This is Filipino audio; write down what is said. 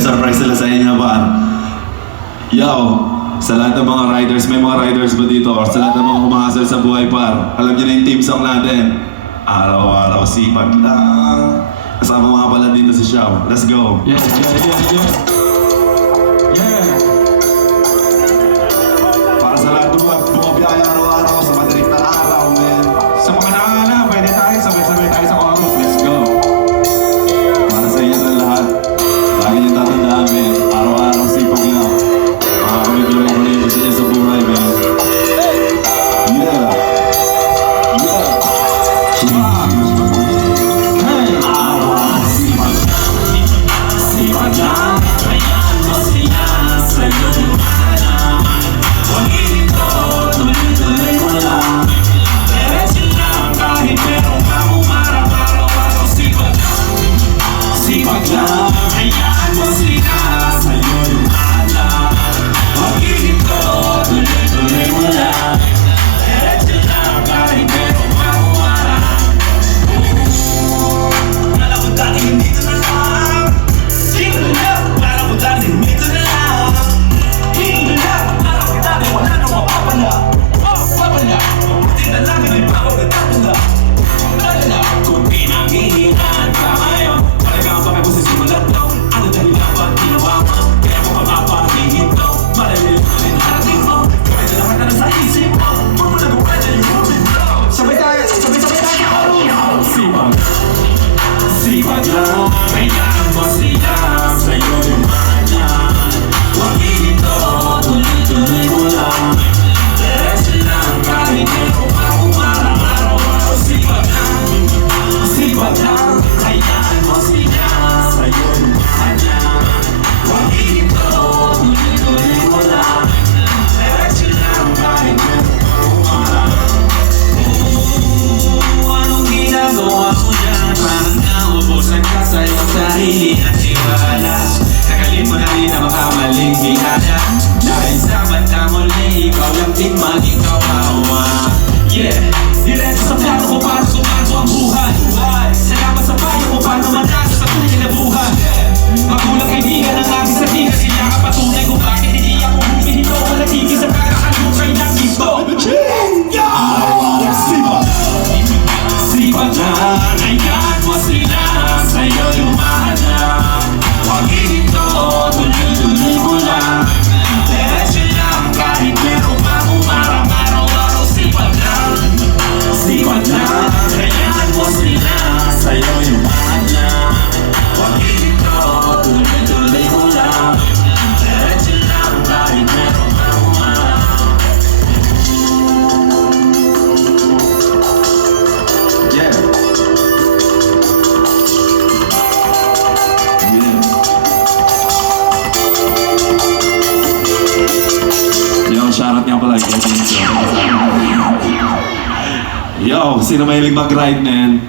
surprise sila sa inyo, par. Yo, sa lahat ng mga riders, may mga riders ba dito? Or sa lahat ng mga humahasal sa buhay, par? Alam niyo na yung team song natin. Araw-araw, sipag lang. Kasama mga pala dito si Xiao. Let's go. Yeah. Para sa lahat ng mga bumabiyaya araw-araw sa madirik na araw, man. Sa mga nakakala, pwede tayo, sabay-sabay tayo sa chorus. Let's go. Para sa inyo ng lahat, lagi niyo tatandaan, man. Araw-araw, sipag lang. Makakabigay ko sa inyo sa buhay, man. Yeah. Dahil sa banda muli, ikaw lang din maging kawawa. Yeah, diretso sa plano ko para sumaso ang buhay. Salamat sa payo mo para manasa sa tunay na buhay. Magulang kaibigan ang aking sabigan, sila ang patunay kung bakit hindi ako humihito. Malatigil sa kakakalukay ng ito. Sipag lang, ayan mo sila, sa'yo lumahanap. Huwag hinito, tuloy-tuloy mo lang. Diretso lang, kahit meron pa umarang araw-araw. Sipag lang, ayan mo sila, sa'yo lumahanap. Huwag hinito, tuloy-tuloy mo lang. Diretso lang, kahit meron pa umarang. Yeah. Yo, shoutout nga pala. Yo, sino mahilig mag-ride, man?